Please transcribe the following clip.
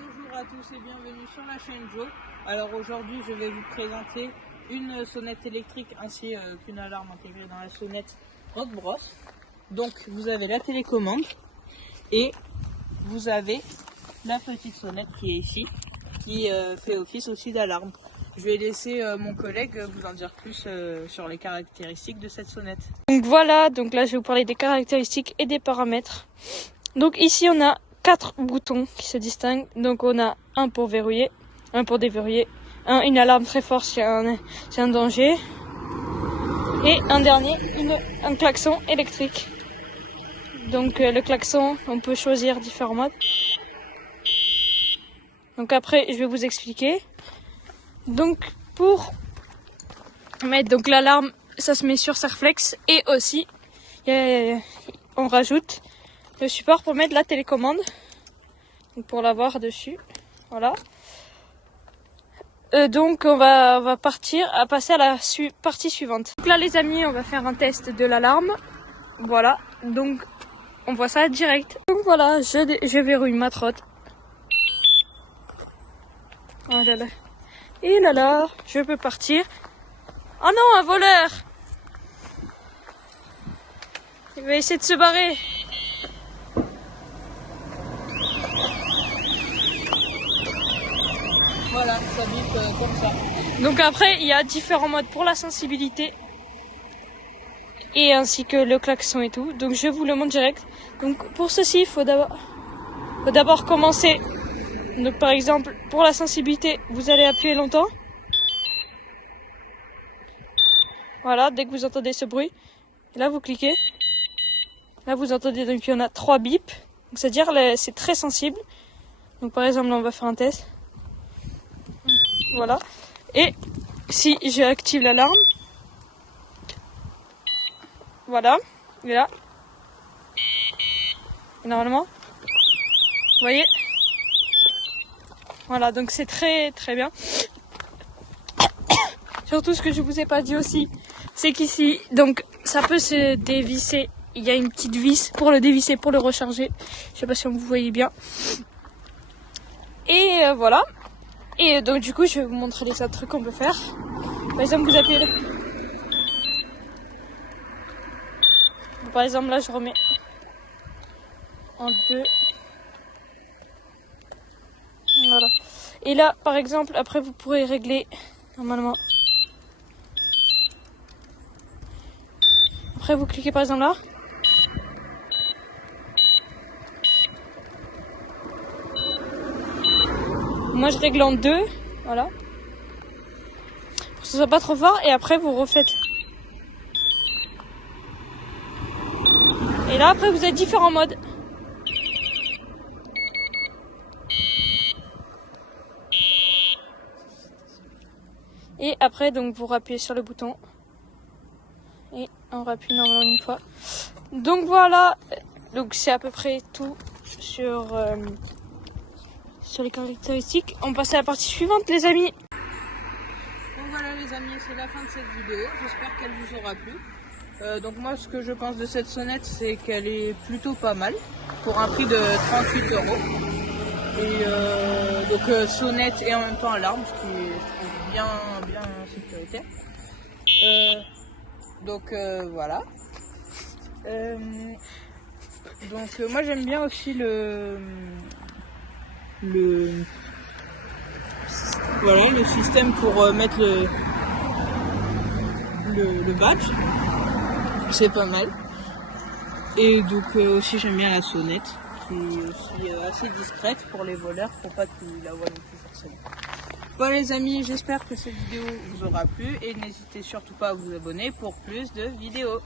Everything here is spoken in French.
Bonjour à tous et bienvenue sur la chaîne Joe. Alors aujourd'hui je vais vous présenter une sonnette électrique ainsi qu'une alarme intégrée dans la sonnette Rock Bros. Donc vous avez la télécommande et vous avez la petite sonnette qui est ici, qui fait office aussi d'alarme. Je vais laisser mon collègue vous en dire plus sur les caractéristiques de cette sonnette. Donc voilà, donc là je vais vous parler des caractéristiques et des paramètres. Donc ici on a 4 boutons qui se distinguent. Donc on a un pour verrouiller, un pour déverrouiller, une alarme très forte si c'est un danger, et un dernier, un klaxon électrique. Donc le klaxon, on peut choisir différents modes. Donc après je vais vous expliquer. Donc pour mettre donc l'alarme, ça se met sur Serflex, et aussi on rajoute le support pour mettre la télécommande, donc pour l'avoir dessus. Voilà. Donc on va passer à la partie suivante. Donc là les amis, on va faire un test de l'alarme. Voilà, donc on voit ça direct. Donc voilà, je verrouille ma trotte. Oh là là. Et là là, je peux partir. Oh non, un voleur! Il va essayer de se barrer. Voilà, ça bip comme ça. Donc après, il y a différents modes pour la sensibilité et ainsi que le klaxon et tout. Donc je vous le montre direct. Donc pour ceci, il faut d'abord commencer. Donc par exemple, pour la sensibilité, vous allez appuyer longtemps. Voilà, dès que vous entendez ce bruit, et là vous cliquez. Là vous entendez, donc il y en a 3 bips. C'est-à-dire c'est très sensible. Donc par exemple, là on va faire un test. Voilà. Et si j'active l'alarme, voilà, et là, et normalement, vous voyez, voilà, donc c'est très très bien. Surtout, ce que je vous ai pas dit aussi, c'est qu'ici, donc ça peut se dévisser. Il y a une petite vis pour le dévisser, pour le recharger. Je sais pas si vous voyez bien. Et voilà. Et donc du coup, je vais vous montrer les autres trucs qu'on peut faire. Par exemple, vous appuyez par exemple, là, je remets en 2. Voilà. Et là, par exemple, après, vous pourrez régler normalement. Après, vous cliquez par exemple là. Moi, je règle en 2. Voilà. Pour que ce soit pas trop fort. Et après, vous refaites. Et là, après, vous avez différents modes. Et après, donc, vous rappuyez sur le bouton. Et on rappuie normalement une fois. Donc voilà. Donc c'est à peu près tout sur les caractéristiques. On passe à la partie suivante, les amis. Donc voilà les amis, c'est la fin de cette vidéo. J'espère qu'elle vous aura plu. Donc moi ce que je pense de cette sonnette, c'est qu'elle est plutôt pas mal pour un prix de 38 €. Et donc sonnette et en même temps alarme, ce qui est, je trouve, bien sécuritaire. Donc voilà. Donc moi j'aime bien aussi le système pour mettre le badge. C'est pas mal. Et donc aussi j'aime bien la sonnette qui est aussi assez discrète pour les voleurs, pour pas qu'ils la voient non plus forcément. Voilà les amis, j'espère que cette vidéo vous aura plu et n'hésitez surtout pas à vous abonner pour plus de vidéos.